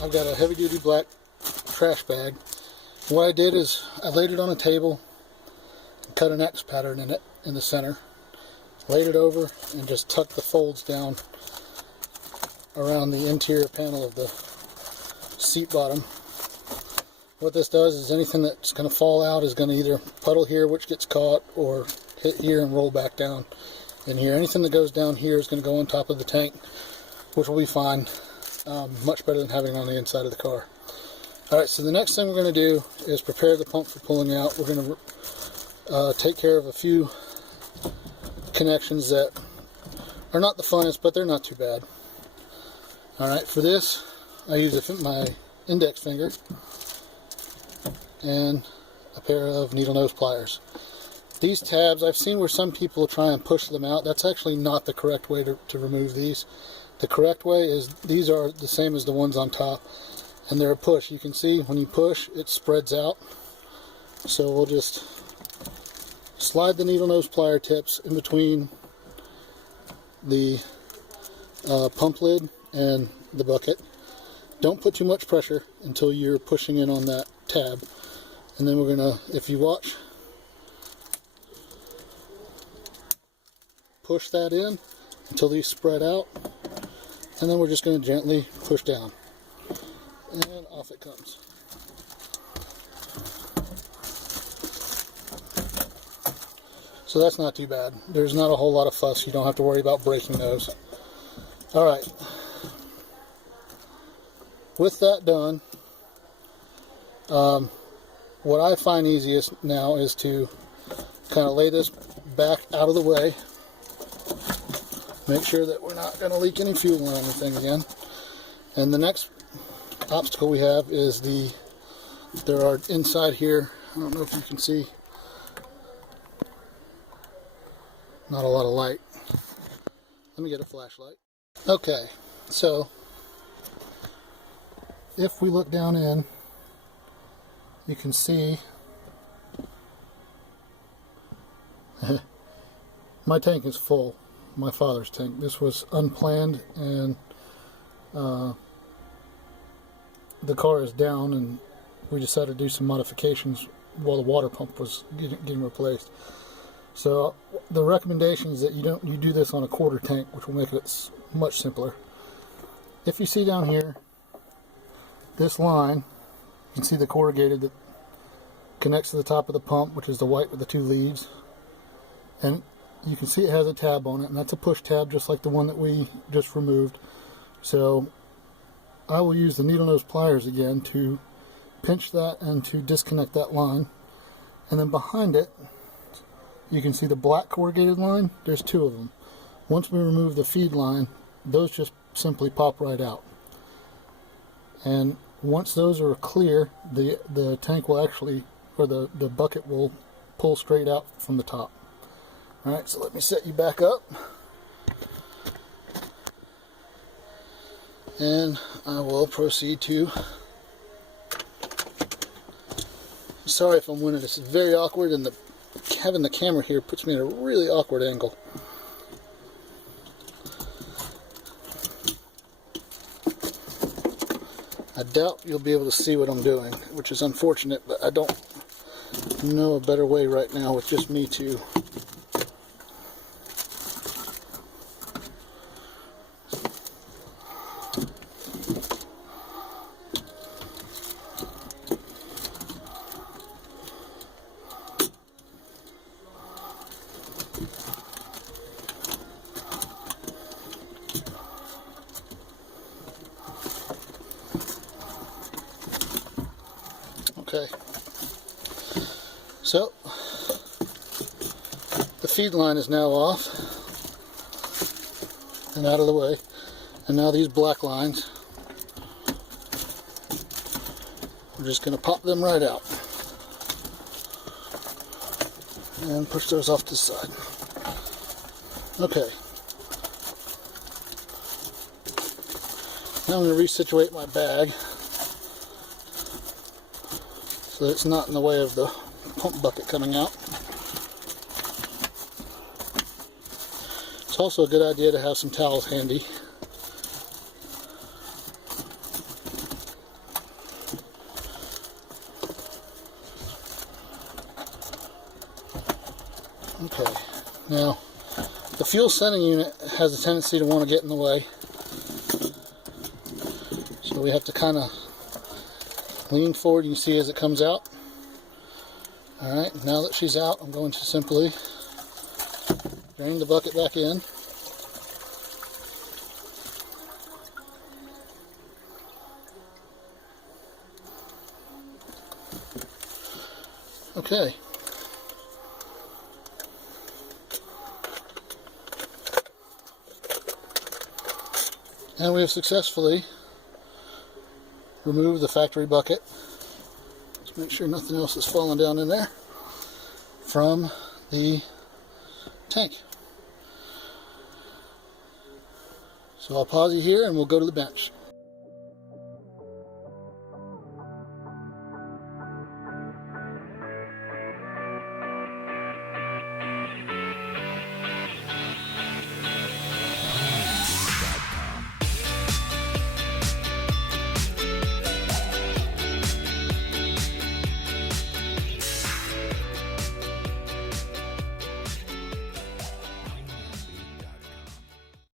I've got a heavy-duty black trash bag. What I did is I laid it on a table and cut an X pattern in it in the center. Laid it over and just tucked the folds down around the interior panel of the seat bottom. What this does is anything that's going to fall out is going to either puddle here, which gets caught, or hit here and roll back down in here. Anything that goes down here is going to go on top of the tank, which will be fine. Much better than having it on the inside of the car. Alright, so the next thing we're going to do is prepare the pump for pulling out. We're going to take care of a few connections that are not the funnest, but they're not too bad. Alright, for this I use my index finger and a pair of needle nose pliers. These tabs, I've seen where some people try and push them out. That's actually not the correct way to remove these. The correct way is these are the same as the ones on top, and they're a push. You can see when you push it spreads out. So we'll just slide the needle nose plier tips in between the pump lid and the bucket. Don't put too much pressure until you're pushing in on that tab. And then we're gonna, if you watch, push that in until these spread out, and then we're just going to gently push down, and off it comes. So that's not too bad. There's not a whole lot of fuss. You don't have to worry about breaking those. Alright, with that done, what I find easiest now is to kind of lay this back out of the way. Make sure that we're not going to leak any fuel or anything again. And the next obstacle we have is there are inside here, I don't know if you can see, not a lot of light. Let me get a flashlight. Okay, so if we look down in, you can see my tank is full. My father's tank. This was unplanned, and the car is down, and we decided to do some modifications while the water pump was getting replaced. So the recommendation is that you do this on a quarter tank, which will make it much simpler. If you see down here this line, you can see the corrugated that connects to the top of the pump, which is the white with the two leads, and you can see it has a tab on it, and that's a push tab just like the one that we just removed. So I will use the needle nose pliers again to pinch that and to disconnect that line. And then behind it you can see the black corrugated line. There's two of them. Once we remove the feed line, those just simply pop right out. And once those are clear, the tank will actually, or the bucket will pull straight out from the top. Alright, so let me set you back up, and I will proceed to, sorry if I'm winning, this is very awkward, and having the camera here puts me in a really awkward angle. I doubt you'll be able to see what I'm doing, which is unfortunate, but I don't know a better way right now with just me two. Okay, so the feed line is now off and out of the way, and now these black lines, we're just going to pop them right out and push those off to the side. Okay, now I'm going to resituate my bag so that it's not in the way of the pump bucket coming out. It's also a good idea to have some towels handy. fuel sending unit has a tendency to want to get in the way. So we have to kind of lean forward. You can see as it comes out. Alright, now that she's out, I'm going to simply drain the bucket back in. Okay. And we have successfully removed the factory bucket. Let's make sure nothing else is falling down in there from the tank. So I'll pause you here and we'll go to the bench.